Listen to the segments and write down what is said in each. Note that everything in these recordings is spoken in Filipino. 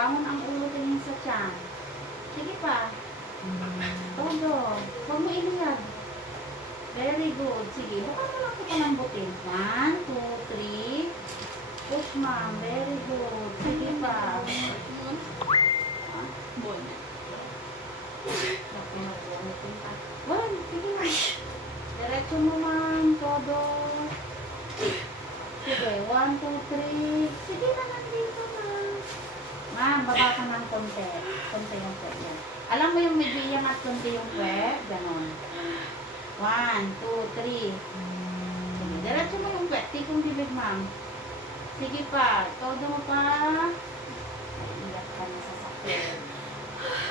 Bangon ang ulo tingin sa tiyan. Sige pa. Todo. Huwag mo iliyag. Very good. Sige, buka mo lang kita ng butin. 1, 2, 3. Push, ma'am. Very good. Sige pa. One, sige na. Diretso mo, ma'am. Todo. Sige, 1, 2, 3. Sige na, nandito na. Ma'am, baba ka ng konti. Konti yung kwet yan. Alam mo yung may biyang at konti yung kwet? Ganon. 1, 2, 3. Sige, diretso mo yung kwet. Tikong bibig, ma'am. Sige pa. Todo mo pa. Ay, iyak ka na sa sakit.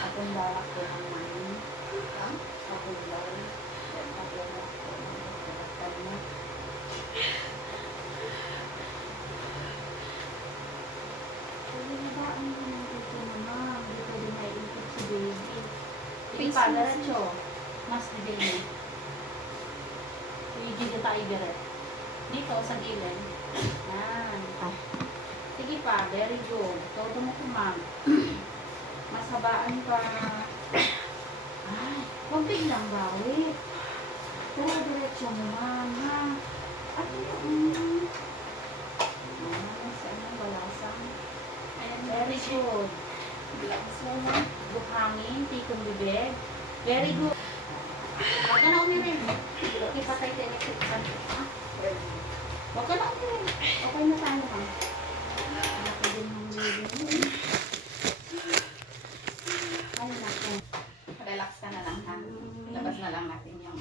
Akong balak ko naman. Akong balak. Sige pa, diretso. Mas bibig mo. Hindi ka tayo direct. Dito, sa gilid. Yan. Sige pa, very good. Todo mo po, ma'am. Mas habaan pa. Ay, huwag biglang bawi. Pero diretso mo, ma'am, ha? Ano yung... saan yung balasang? Ayan, very good. Bukhangin, tikong bibig. Very good. Huwag ka na umirin. Okay, patay tayo na kitsan. Huwag ka na umirin. Okay na tayo, ma'am. Ako din ng baby. Ay, naku. Relax ka na lang, ha? Labas na lang natin yung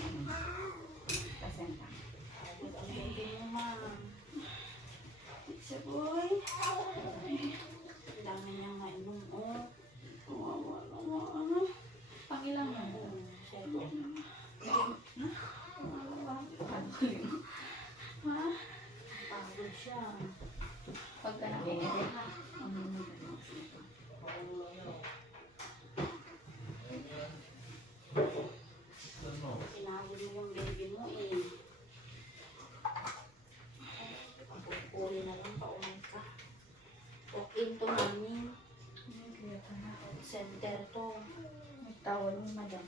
placenta. Ang baby mo, ma'am. It's a boy. Ang dami niyang mainom, oh. Pangilang mo. Pagod siya. Pag ka nakikinig, ha? Pinagod mo yung baby mo, eh. Pagpupuli na lang, paunay ka. Walk into mami. Center to. Nagtawal mo, madam.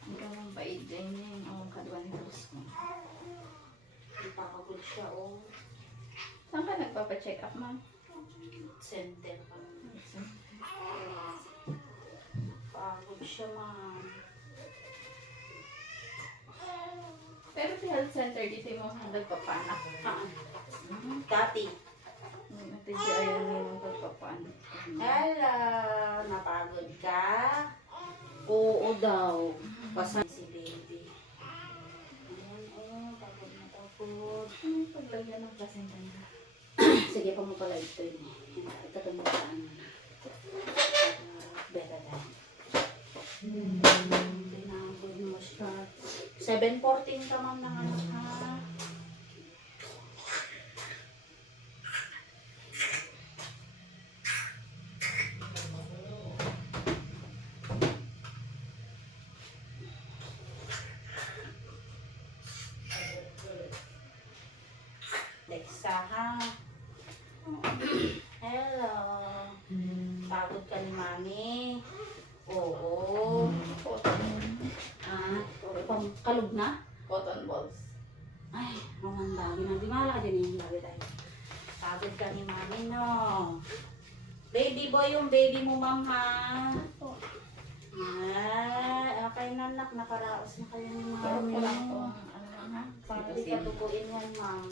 Hindi ka mong bait din yung ang kaduan dos mo. Ipapagod siya, oh. Saan ka nagpapacheck up, ma'am? Center pa. Pagod siya, ma'am. Pero sa health center, dito yung mga nagpapanak. Dati. Ate si ayaw mo yung pagpapanak. Hello! Napagod ka? Oo daw. Pasay si baby. Ayan, oh. Pagod na pagod. Paglagyan ng placenta na. Sige pa mo pala ito yun. Ikatumukhaan mo na. Better than. Pinagod mo siya. 7:14 ka, ma'am, ng anak, ha? Lexa, ha? Hello. Pagod ka ni mami? Oo. Kalog na? Cotton balls. Ay, naman lagi na. Di mahala ka dyan yung lagi tayo. Pagod ka ni mami, no? Baby boy yung baby mo, mama. Ay, okay na, nak. Nakaraos na kayo ni mami. Pero ko lang to. Ano lang, ha? Para di ka tukuin yan, ma'am.